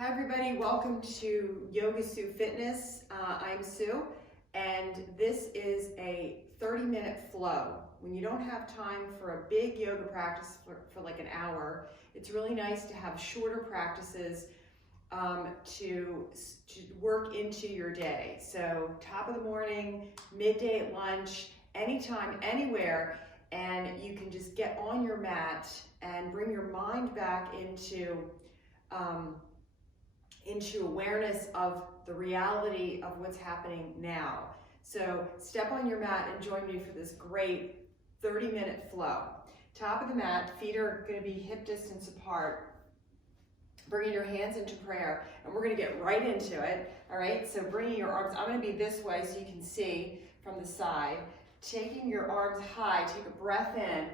Hi everybody, welcome to Yogasu Fitness. I'm Sue, and this is a 30-minute flow. When you don't have time for a big yoga practice for like an hour, it's really nice to have shorter practices to work into your day. So top of the morning, midday at lunch, anytime, anywhere, and you can just get on your mat and bring your mind back into awareness of the reality of what's happening now. So step on your mat and join me for this great 30-minute flow. Top of the mat, feet are going to be hip distance apart. Bringing your hands into prayer, and we're going to get right into it. All right, so bringing your arms, I'm going to be this way so you can see from the side. Taking your arms high, take a breath in.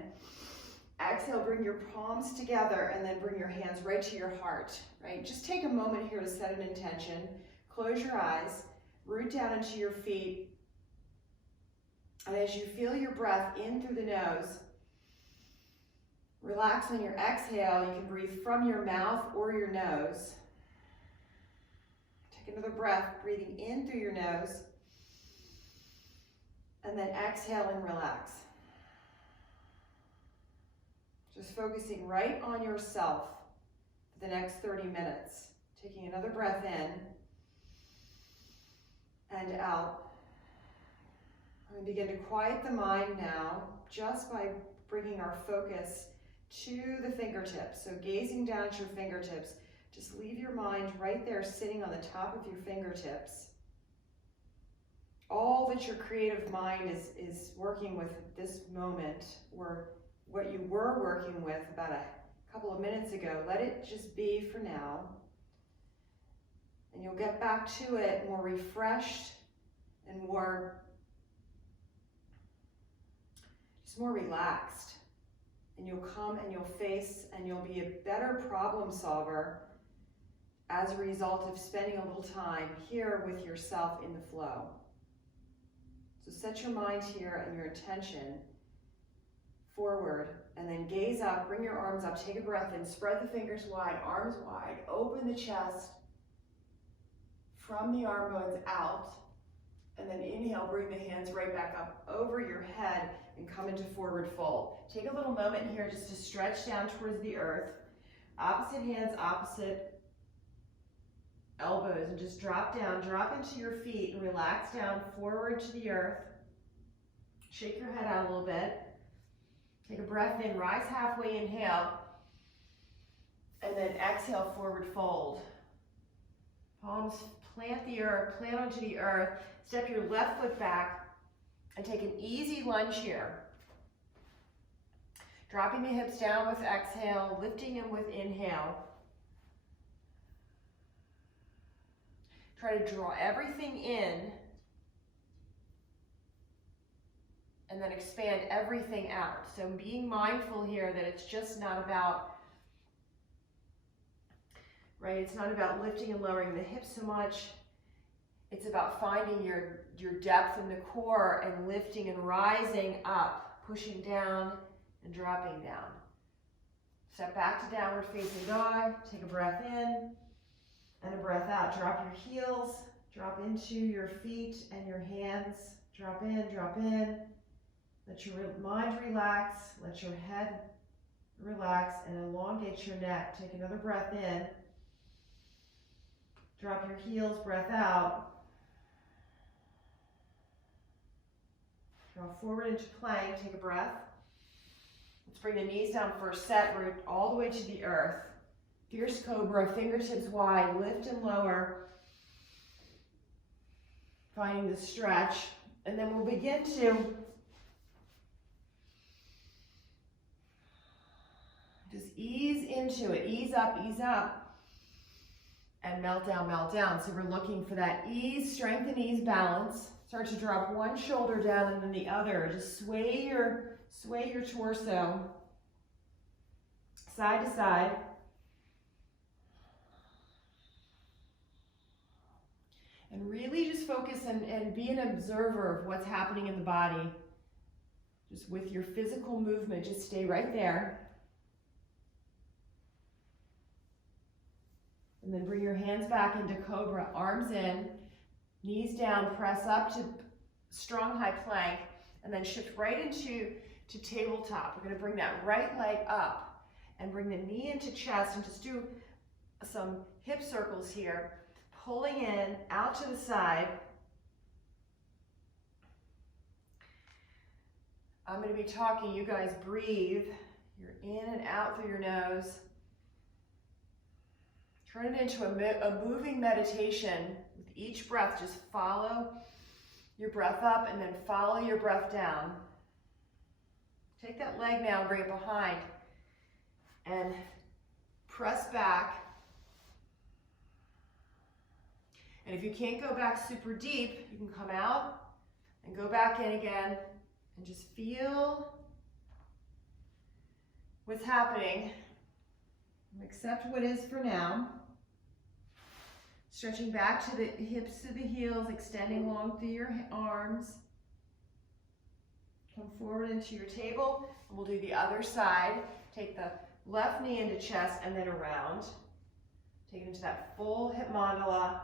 Exhale, bring your palms together and then bring your hands right to your heart, right? Just take a moment here to set an intention. Close your eyes, root down into your feet. And as you feel your breath in through the nose, relax on your exhale. You can breathe from your mouth or your nose. Take another breath, breathing in through your nose. And then exhale and relax. Just focusing right on yourself for the next 30 minutes. Taking another breath in and out. I'm going to begin to quiet the mind now just by bringing our focus to the fingertips. So gazing down at your fingertips, just leave your mind right there sitting on the top of your fingertips. All that your creative mind is working with at this moment, or what you were working with about a couple of minutes ago, let it just be for now. And you'll get back to it more refreshed and more relaxed. And you'll come and you'll face and you'll be a better problem solver as a result of spending a little time here with yourself in the flow. So set your mind here and your attention forward, and then gaze up, bring your arms up, take a breath in, spread the fingers wide, arms wide, open the chest from the arm bones out, and then inhale, bring the hands right back up over your head and come into forward fold. Take a little moment here just to stretch down towards the earth. Opposite hands, opposite elbows, and just drop down, drop into your feet and relax down forward to the earth. Shake your head out a little bit. Take a breath in, rise halfway, inhale, and then exhale, forward fold. Palms plant the earth, plant onto the earth. Step your left foot back and take an easy lunge here. Dropping the hips down with exhale, lifting them with inhale. Try to draw everything in and then expand everything out. So being mindful here that it's just not about, right, it's not about lifting and lowering the hips so much. It's about finding your depth in the core and lifting and rising up, pushing down and dropping down. Step back to downward facing dog, take a breath in and a breath out. Drop your heels, drop into your feet and your hands. Drop in, drop in. Let your mind relax, let your head relax, and elongate your neck. Take another breath in. Drop your heels, breath out. Draw forward into plank, take a breath. Let's bring the knees down for a set, root all the way to the earth. Fierce cobra, fingertips wide, lift and lower. Finding the stretch, and then we'll begin to just ease into it, ease up, and melt down, melt down. So we're looking for that ease, strength and ease balance. Start to drop one shoulder down and then the other. Just sway your torso side to side. And really just focus and be an observer of what's happening in the body. Just with your physical movement, just stay right there. And then bring your hands back into cobra, arms in, knees down, press up to strong high plank, and then shift right into tabletop. We're going to bring that right leg up and bring the knee into chest and just do some hip circles here, pulling in, out to the side. I'm going to be talking, you guys breathe. You're in and out through your nose. Turn it into a moving meditation. With each breath, just follow your breath up and then follow your breath down. Take that leg now and bring it behind. And press back. And if you can't go back super deep, you can come out and go back in again and just feel what's happening. Accept what is for now. Stretching back to the hips to the heels, extending long through your arms. Come forward into your table, and we'll do the other side. Take the left knee into chest and then around. Take it into that full hip mandala.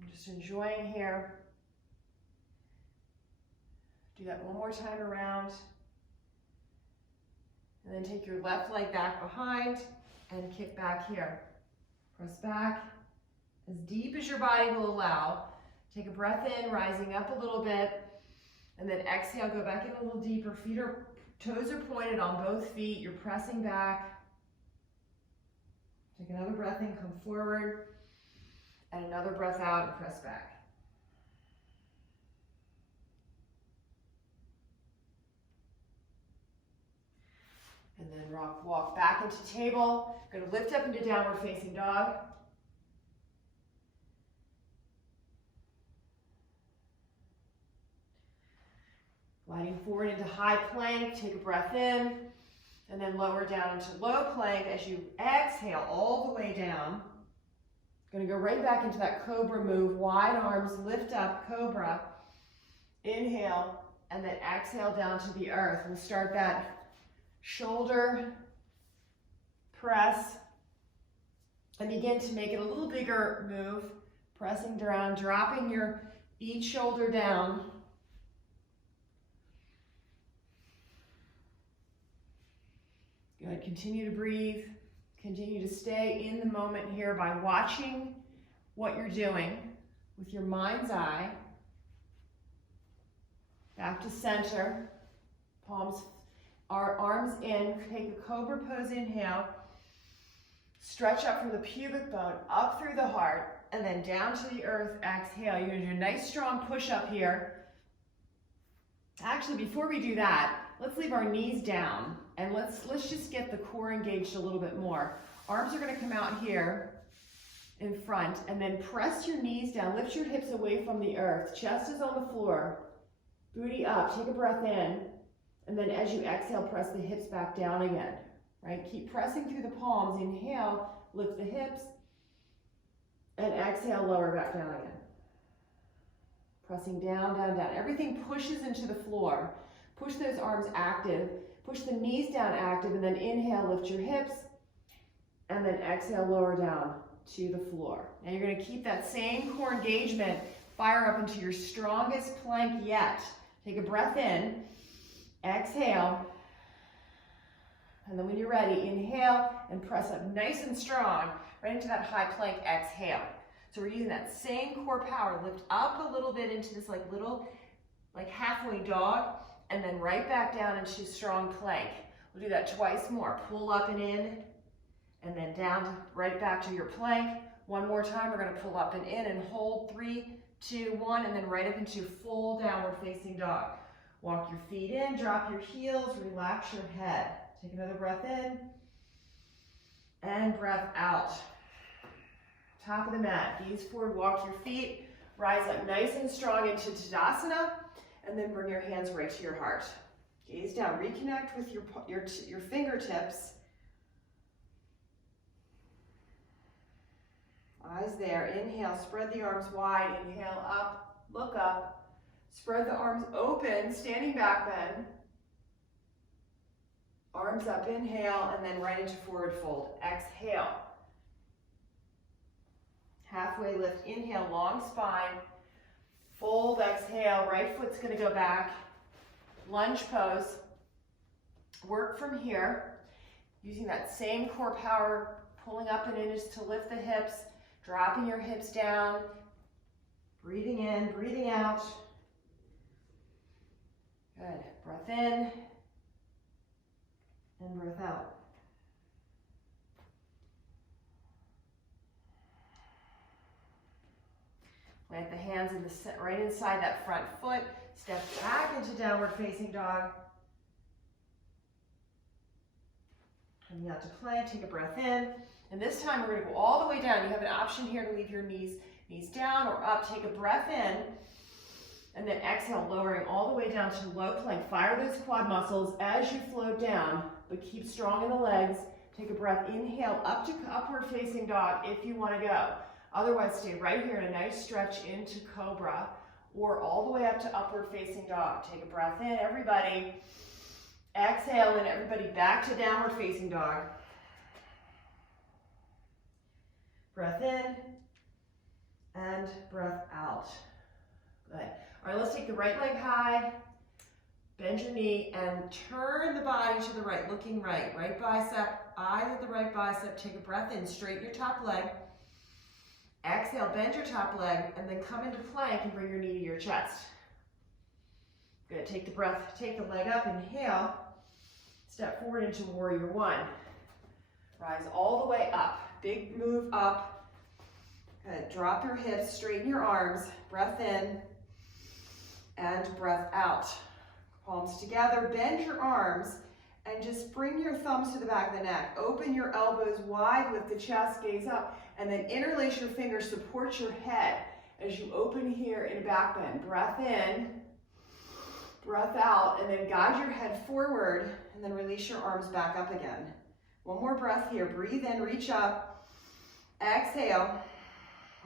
I'm just enjoying here. Do that one more time around. And then take your left leg back behind and kick back here. Press back as deep as your body will allow. Take a breath in, rising up a little bit. And then exhale, go back in a little deeper. Toes are pointed on both feet. You're pressing back. Take another breath in, come forward. And another breath out and press back. And then walk back into table. Going to lift up into downward facing dog. Gliding forward into high plank. Take a breath in. And then lower down into low plank as you exhale all the way down. Going to go right back into that cobra move. Wide arms, lift up, cobra. Inhale, and then exhale down to the earth. We'll start that shoulder press and begin to make it a little bigger move, pressing down, dropping each shoulder down. Good, continue to breathe, continue to stay in the moment here by watching what you're doing with your mind's eye. Back to center, palms, our arms in, take a cobra pose, inhale, stretch up from the pubic bone, up through the heart, and then down to the earth, exhale. You're gonna do a nice strong push up here. Actually, before we do that, let's leave our knees down, and let's just get the core engaged a little bit more. Arms are gonna come out here in front, and then press your knees down, lift your hips away from the earth, chest is on the floor, booty up, take a breath in, and then as you exhale, press the hips back down again, right? Keep pressing through the palms. Inhale, lift the hips, and exhale, lower back down again. Pressing down, down, down. Everything pushes into the floor. Push those arms active, push the knees down active, and then inhale, lift your hips, and then exhale, lower down to the floor. Now you're gonna keep that same core engagement, fire up into your strongest plank yet. Take a breath in. Exhale, and then when you're ready, inhale and press up nice and strong right into that high plank, exhale. So we're using that same core power, lift up a little bit into this little halfway dog, and then right back down into strong plank. We'll do that twice more, pull up and in, and then down, right back to your plank. One more time, we're gonna pull up and in and hold, 3, 2, 1, and then right up into full downward facing dog. Walk your feet in, drop your heels, relax your head. Take another breath in, and breath out. Top of the mat, gaze forward, walk your feet, rise up nice and strong into Skandasana, and then bring your hands right to your heart. Gaze down, reconnect with your fingertips. Eyes there, inhale, spread the arms wide, inhale up, look up. Spread the arms open, standing back bend. Arms up, inhale, and then right into forward fold. Exhale. Halfway lift, inhale, long spine. Fold, exhale, right foot's gonna go back. Lunge pose. Work from here, using that same core power, pulling up and in just to lift the hips, dropping your hips down, breathing in, breathing out. Good, breath in and breath out. Plant the hands in the, right inside that front foot. Step back into downward facing dog. Coming out to plank, take a breath in. And this time we're going to go all the way down. You have an option here to leave your knees down or up. Take a breath in. And then exhale, lowering all the way down to low plank. Fire those quad muscles as you float down, but keep strong in the legs. Take a breath, inhale, up to upward facing dog if you want to go. Otherwise, stay right here in a nice stretch into cobra or all the way up to upward facing dog. Take a breath in, everybody. Exhale, and everybody back to downward facing dog. Breath in and breath out. Good. All right, let's take the right leg high, bend your knee, and turn the body to the right, looking right. Right bicep, eyes at the right bicep. Take a breath in, straighten your top leg. Exhale, bend your top leg, and then come into plank and bring your knee to your chest. Good, take the breath, take the leg up, inhale. Step forward into warrior one. Rise all the way up, big move up. Good, drop your hips, straighten your arms, breath in, and breath out. Palms together, bend your arms, and just bring your thumbs to the back of the neck. Open your elbows wide, lift the chest, gaze up, and then interlace your fingers, support your head as you open here in a back bend. Breath in, breath out, and then guide your head forward, and then release your arms back up again. One more breath here. Breathe in, reach up, exhale,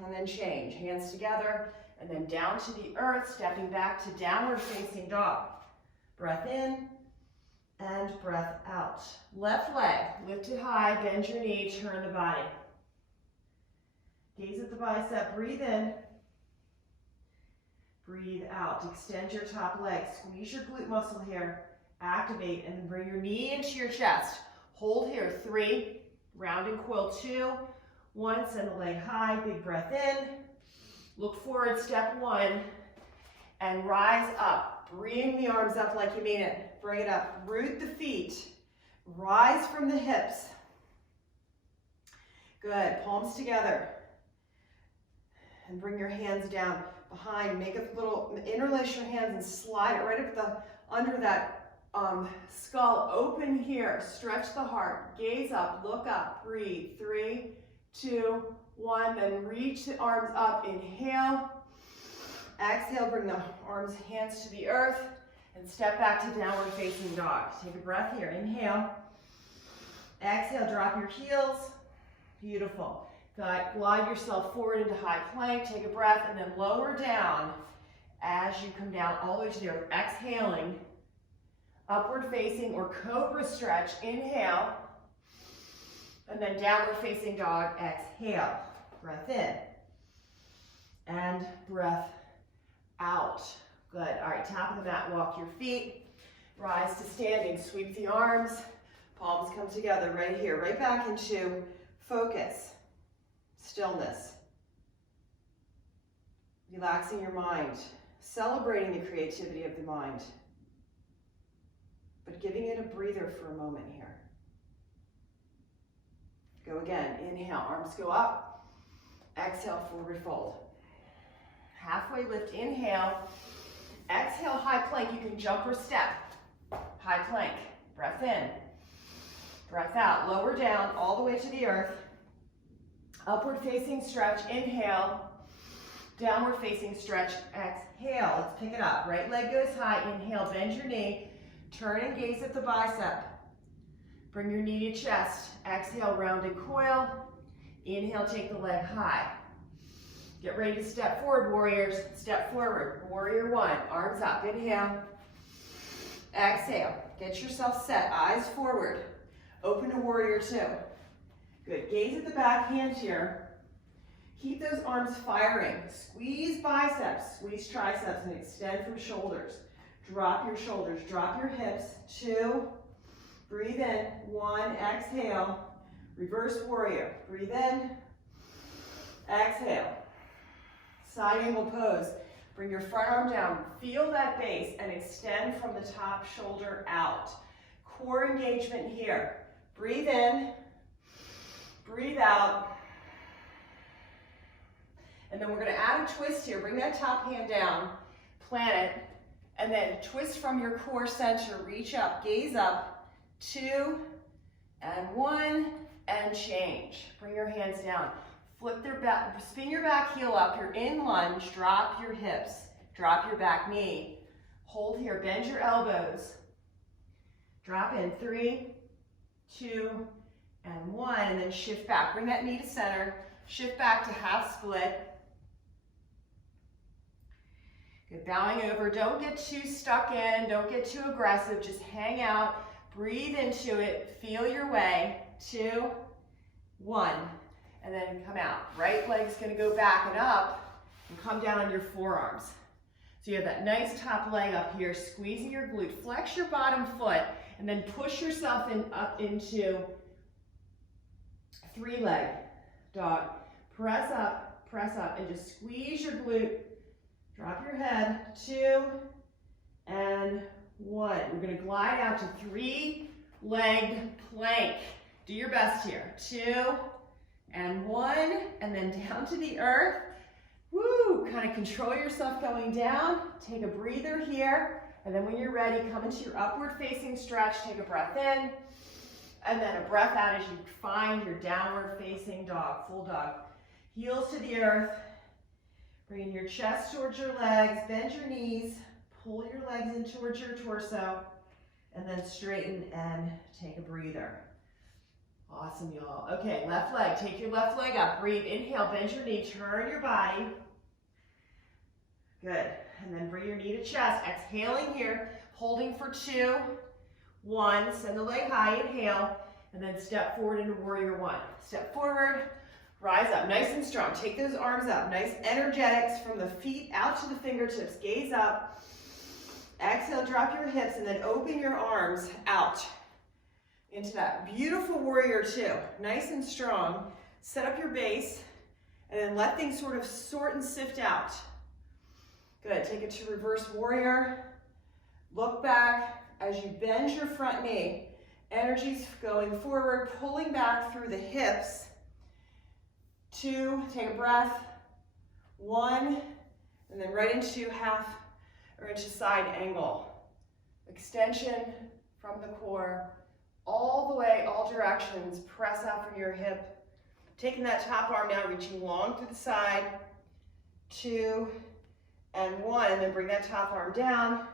and then change. Hands together, and then down to the earth, stepping back to downward facing dog. Breath in, and breath out. Left leg, lift it high, bend your knee, turn the body. Gaze at the bicep, breathe in, breathe out. Extend your top leg, squeeze your glute muscle here, activate, and then bring your knee into your chest. Hold here, 3, round and coil 2, 1, send the leg high, big breath in, look forward, step 1, and rise up. Bring the arms up like you mean it. Bring it up. Root the feet. Rise from the hips. Good. Palms together. And bring your hands down behind. Make a little, interlace your hands and slide it right up under that skull. Open here. Stretch the heart. Gaze up. Look up. Breathe. 3, 2, 1. Then reach the arms up. Inhale. Exhale, bring the arms, hands to the earth, and step back to downward facing dog. Take a breath here. Inhale. Exhale, drop your heels. Beautiful. Glide yourself forward into high plank. Take a breath, and then lower down as you come down all the way to the earth. Exhaling, upward facing or cobra stretch. Inhale, and then downward facing dog. Exhale. Breath in, and breath out. Good. All right, top of the mat, walk your feet. Rise to standing, sweep the arms. Palms come together right here, right back into focus, stillness. Relaxing your mind, celebrating the creativity of the mind, but giving it a breather for a moment here. Go again. Inhale, arms go up. Exhale, forward fold. Halfway lift, inhale. Exhale, high plank. You can jump or step. High plank. Breath in. Breath out. Lower down all the way to the earth. Upward facing stretch. Inhale. Downward facing stretch. Exhale. Let's pick it up. Right leg goes high. Inhale. Bend your knee. Turn and gaze at the bicep. Bring your knee to chest. Exhale, round and coil. Inhale, take the leg high. Get ready to step forward, warriors. Step forward. Warrior one. Arms up. Inhale. Exhale. Get yourself set. Eyes forward. Open to warrior two. Good. Gaze at the back hand here. Keep those arms firing. Squeeze biceps, squeeze triceps, and extend from shoulders. Drop your shoulders, drop your hips. 2. Breathe in. 1. Exhale. Reverse warrior. Breathe in. Exhale. Side angle pose. Bring your front arm down. Feel that base and extend from the top shoulder out. Core engagement here. Breathe in. Breathe out. And then we're going to add a twist here. Bring that top hand down, plant it, and then twist from your core center. Reach up, gaze up. 2 and 1 and change. Bring your hands down. Flip their back, spin your back heel up. You're in lunge. Drop your hips. Drop your back knee. Hold here. Bend your elbows. Drop in. 3, 2, and 1. And then shift back. Bring that knee to center. Shift back to half split. Good. Bowing over. Don't get too stuck in. Don't get too aggressive. Just hang out. Breathe into it. Feel your way. 2, 1. And then come out. Right leg's going to go back and up and come down on your forearms. So you have that nice top leg up here, squeezing your glute. Flex your bottom foot and then push yourself up into 3-leg dog. Press up, and just squeeze your glute. Drop your head. 2 and 1. We're going to glide out to 3-legged plank. Do your best here. 2 and 1, and then down to the earth. Woo! Kind of control yourself going down. Take a breather here, and then when you're ready, come into your upward facing stretch. Take a breath in, and then a breath out as you find your downward facing dog, full dog. Heels to the earth. Bring your chest towards your legs. Bend your knees. Pull your legs in towards your torso, and then straighten and take a breather. Awesome, y'all. Okay, left leg. Take your left leg up. Breathe. Inhale. Bend your knee. Turn your body. Good. And then bring your knee to chest. Exhaling here. Holding for 2, 1. Send the leg high. Inhale. And then step forward into warrior 1. Step forward. Rise up. Nice and strong. Take those arms up. Nice energetics from the feet out to the fingertips. Gaze up. Exhale. Drop your hips and then open your arms out into that beautiful warrior 2. Nice and strong. Set up your base and then let things sort of sort and sift out. Good. Take it to reverse warrior. Look back as you bend your front knee. Energy's going forward, pulling back through the hips. 2, take a breath. 1, and then right into half or into side angle. Extension from the core. All the way, all directions. Press out from your hip. Taking that top arm down, reaching long through the side. 2 and 1. And then bring that top arm down.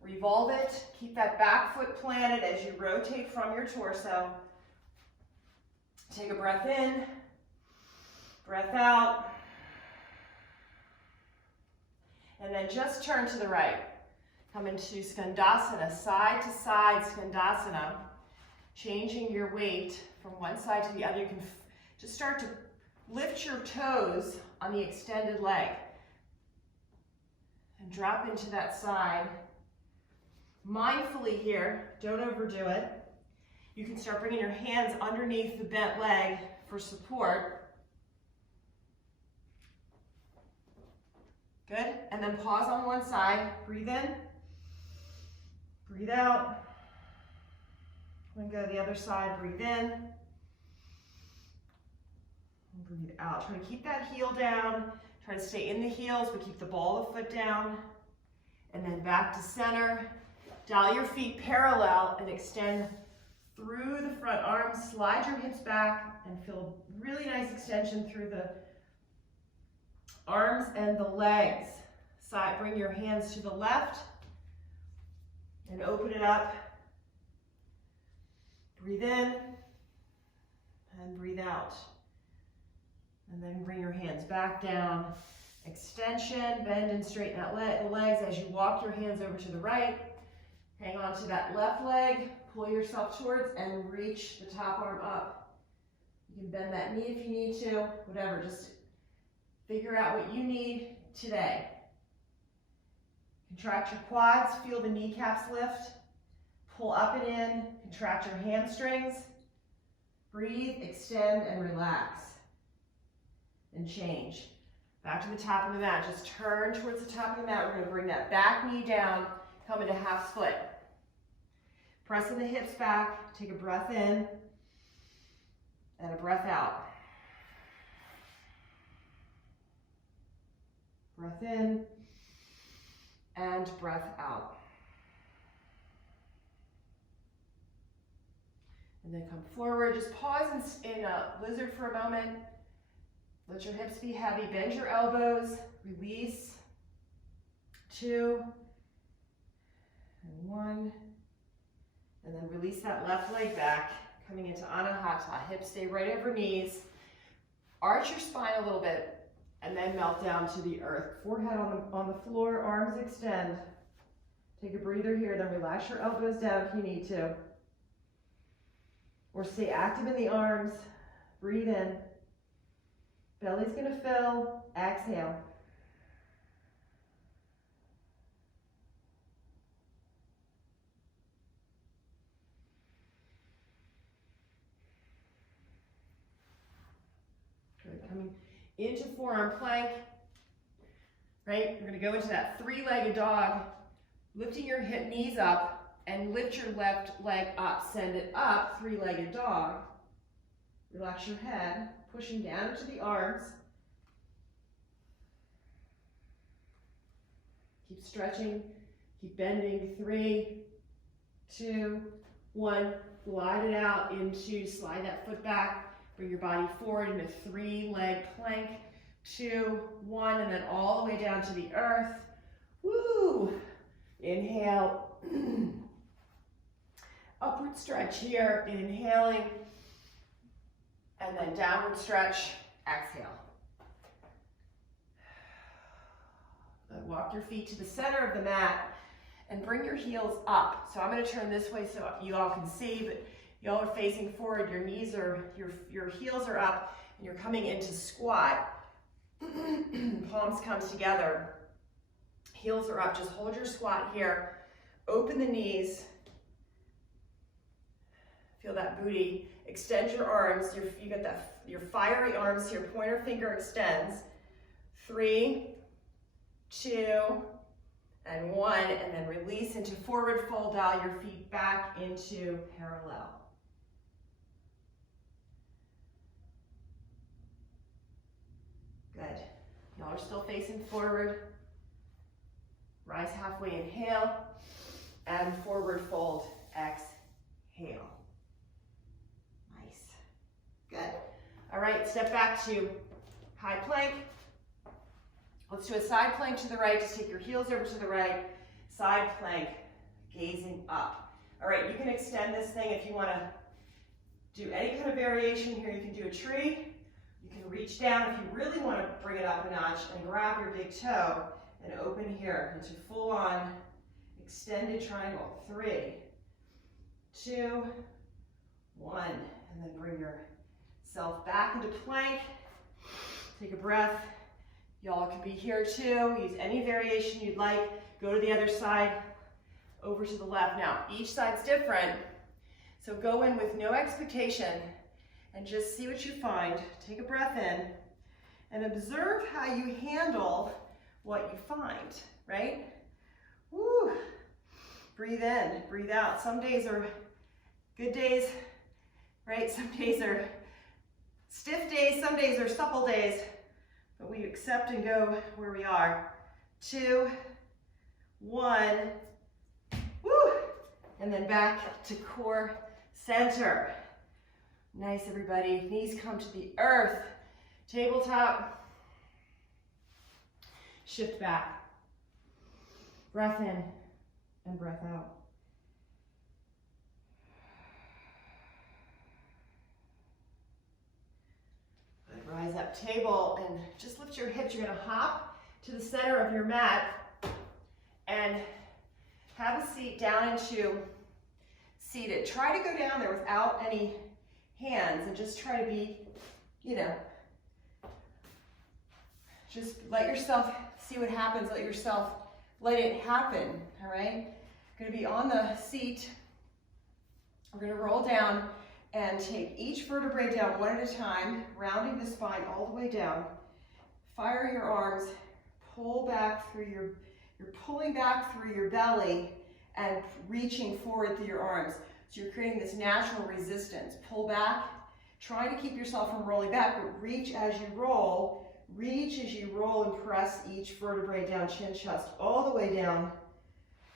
Revolve it. Keep that back foot planted as you rotate from your torso. Take a breath in. Breath out. And then just turn to the right. Come into Skandasana, side to side Skandasana. Changing your weight from one side to the other. You can just start to lift your toes on the extended leg. And drop into that side. Mindfully here, don't overdo it. You can start bringing your hands underneath the bent leg for support. Good. And then pause on one side. Breathe in. Breathe out. Then go to the other side, breathe in, and breathe out. Try to keep that heel down. Try to stay in the heels, but keep the ball of the foot down. And then back to center. Dial your feet parallel and extend through the front arms. Slide your hips back and feel a really nice extension through the arms and the legs. Side, bring your hands to the left and open it up. Breathe in and breathe out. And then bring your hands back down. Extension, bend and straighten out the legs as you walk your hands over to the right. Hang on to that left leg, pull yourself towards and reach the top arm up. You can bend that knee if you need to, whatever, just figure out what you need today. Contract your quads, feel the kneecaps lift. Pull up and in, contract your hamstrings. Breathe, extend, and relax. And change. Back to the top of the mat. Just turn towards the top of the mat. We're going to bring that back knee down, come into half split. Pressing the hips back, take a breath in, and a breath out. Breath in, and breath out. And then come forward. Just pause in a lizard for a moment. Let your hips be heavy. Bend your elbows. Release. 2. And 1. And then release that left leg back. Coming into Anahata. Hips stay right over knees. Arch your spine a little bit. And then melt down to the earth. Forehead on the floor. Arms extend. Take a breather here. Then relax your elbows down if you need to. Or stay active in the arms. Breathe in. Belly's going to fill. Exhale. Good. Coming into forearm plank. Right? We're going to go into that three-legged dog. Lifting your hip knees up. And lift your left leg up, send it up, three-legged dog. Relax your head, pushing down into the arms. Keep stretching, keep bending. 3, 2, 1. Glide it out into, slide that foot back, bring your body forward into three-leg plank. 2, 1, and then all the way down to the earth. Woo! Inhale. Upward stretch here, inhaling, and then downward stretch, exhale. Walk your feet to the center of the mat and bring your heels up. So I'm going to turn this way so you all can see, but y'all are facing forward, your knees are, your heels are up, and you're coming into squat. Palms come together, heels are up, just hold your squat here, open the knees. Feel that booty. Extend your arms. You got your fiery arms here. Pointer finger extends. 3, 2, and 1. And then release into forward fold. Dial your feet back into parallel. Good. Y'all are still facing forward. Rise halfway, inhale. And forward fold, exhale. Good. All right, step back to high plank. Let's do a side plank to the right. Just take your heels over to the right. Side plank, gazing up. All right, you can extend this thing if you want to do any kind of variation here. You can do a tree. You can reach down if you really want to bring it up a notch and grab your big toe and open here into full-on extended triangle. 3, 2, 1, and then bring yourself back into plank. Take a breath. Y'all can be here too. Use any variation you'd like. Go to the other side, over to the left. Now, each side's different, so go in with no expectation and just see what you find. Take a breath in and observe how you handle what you find, right? Woo. Breathe in, breathe out. Some days are good days, right? Some days are stiff days, some days are supple days, but we accept and go where we are. 2, 1, woo! And then back to core center. Nice, everybody. Knees come to the earth. Tabletop. Shift back. Breath in and breath out. Good. Rise up, table, and just lift your hips. You're going to hop to the center of your mat and have a seat down into seated. Try to go down there without any hands and just try to be, you know, just let yourself see what happens. Let it happen, all right? Going to be on the seat. We're going to roll down and take each vertebrae down one at a time, rounding the spine all the way down. Fire your arms, pull back through you're pulling back through your belly and reaching forward through your arms. So you're creating this natural resistance. Pull back, trying to keep yourself from rolling back, but reach as you roll. Reach as you roll and press each vertebrae down, chin, chest, all the way down,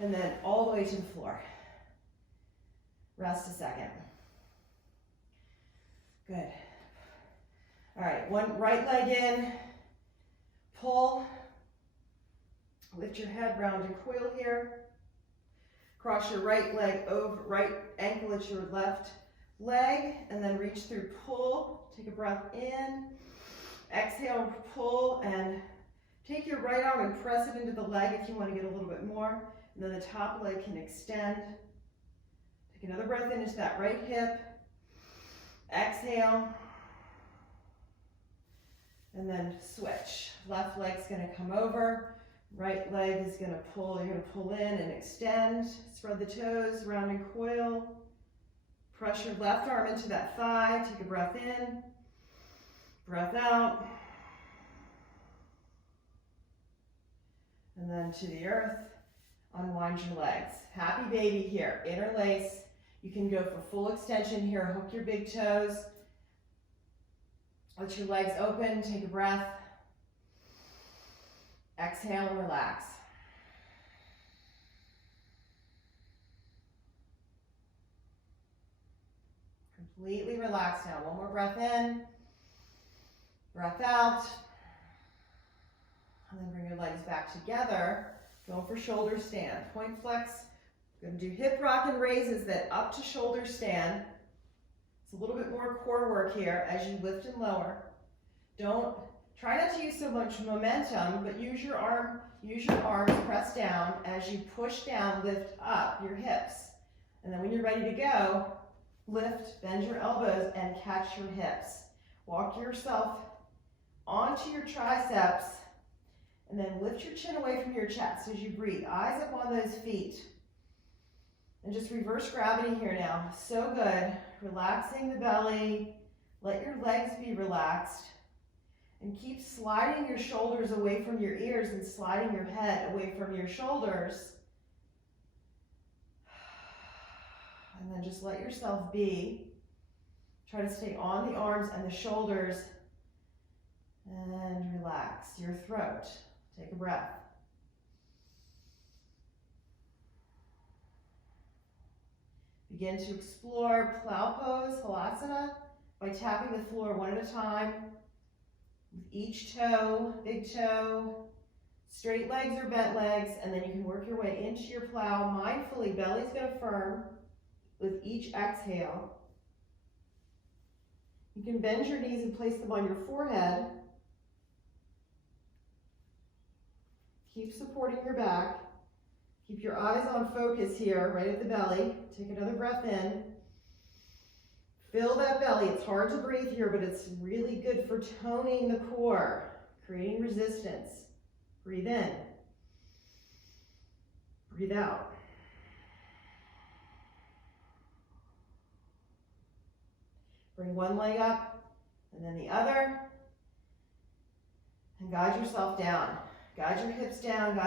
and then all the way to the floor. Rest a second. Good. All right, one right leg in, pull, lift your head round and coil here. Cross your right leg over, right ankle at your left leg, and then reach through, pull, take a breath in, exhale, pull, and take your right arm and press it into the leg if you want to get a little bit more, and then the top leg can extend. Take another breath in into that right hip, exhale, and then switch. Left leg's going to come over, right leg is going to pull, you're going to pull in and extend, spread the toes, round and coil, press your left arm into that thigh, take a breath in, breath out, and then to the earth, unwind your legs. Happy baby here, interlace. You can go for full extension here, hook your big toes, let your legs open, take a breath, exhale and relax. Completely relax now. One more breath in, breath out, and then bring your legs back together. Going for shoulder stand. Point flex. We're going to do hip rock and raises that up to shoulder stand. It's a little bit more core work here as you lift and lower. Try not to use so much momentum, but use your arms, press down. As you push down, lift up your hips. And then when you're ready to go, lift, bend your elbows, and catch your hips. Walk yourself onto your triceps, and then lift your chin away from your chest as you breathe. Eyes up on those feet. And just reverse gravity here now. So good. Relaxing the belly. Let your legs be relaxed. And keep sliding your shoulders away from your ears and sliding your head away from your shoulders. And then just let yourself be. Try to stay on the arms and the shoulders. And relax your throat. Take a breath. Begin to explore plow pose, Halasana, by tapping the floor one at a time. With each toe, big toe, straight legs or bent legs, and then you can work your way into your plow. Mindfully, belly's going to firm with each exhale. You can bend your knees and place them on your forehead. Keep supporting your back. Keep your eyes on focus here, right at the belly. Take another breath in. Fill that belly. It's hard to breathe here, but it's really good for toning the core, creating resistance. Breathe in. Breathe out. Bring one leg up and then the other. And guide yourself down. Guide your hips down,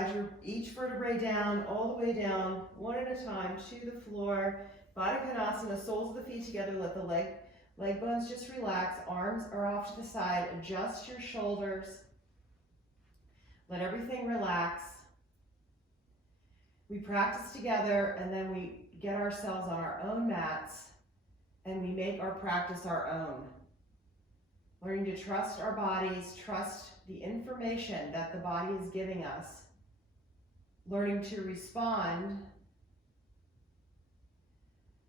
each vertebrae down, all the way down, one at a time to the floor. Baddha Konasana, soles of the feet together, let the leg bones just relax, arms are off to the side, adjust your shoulders, let everything relax. We practice together and then we get ourselves on our own mats and we make our practice our own. Learning to trust our bodies, trust the information that the body is giving us. Learning to respond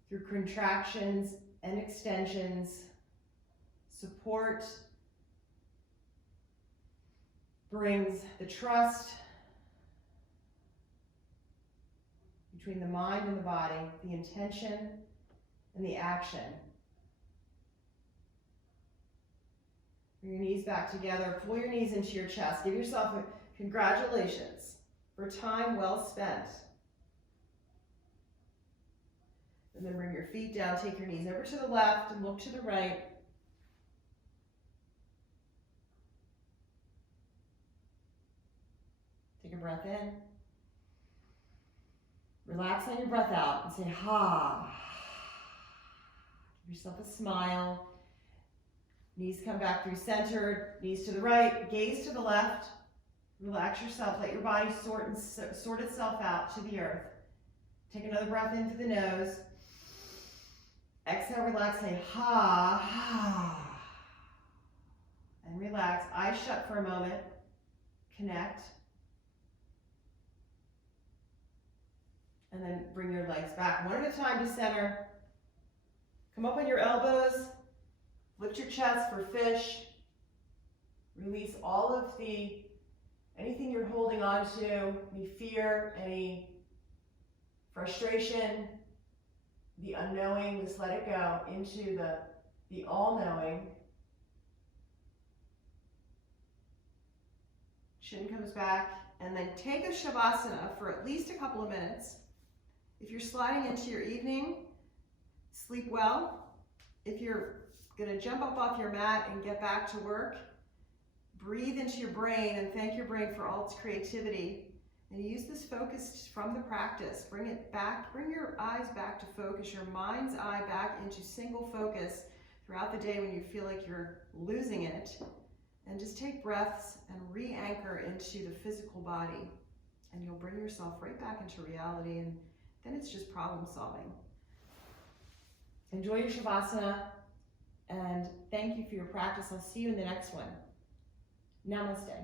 through contractions and extensions. Support brings the trust. between the mind and the body, the intention and the action. Bring your knees back together. Pull your knees into your chest. Give yourself a congratulations for time well spent. And then bring your feet down. Take your knees over to the left and look to the right. Take a breath in. Relax on your breath out and say, ha. Give yourself a smile. Knees come back through centered, knees to the right, gaze to the left. Relax yourself, let your body sort itself out to the earth. Take another breath in through the nose. Exhale, relax, say ha, ha. And relax, eyes shut for a moment. Connect. And then bring your legs back one at a time to center. Come up on your elbows. Lift your chest for fish. Release all of anything you're holding on to, any fear, any frustration, the unknowing, just let it go into the all-knowing. Chin comes back, and then take a Shavasana for at least a couple of minutes. If you're sliding into your evening, sleep well. If you're going to jump up off your mat and get back to work, breathe into your brain and thank your brain for all its creativity. And use this focus from the practice. Bring it back, bring your eyes back to focus, your mind's eye back into single focus throughout the day when you feel like you're losing it. And just take breaths and re-anchor into the physical body. And you'll bring yourself right back into reality, and then it's just problem solving. Enjoy your Shavasana, and thank you for your practice. I'll see you in the next one. Namaste.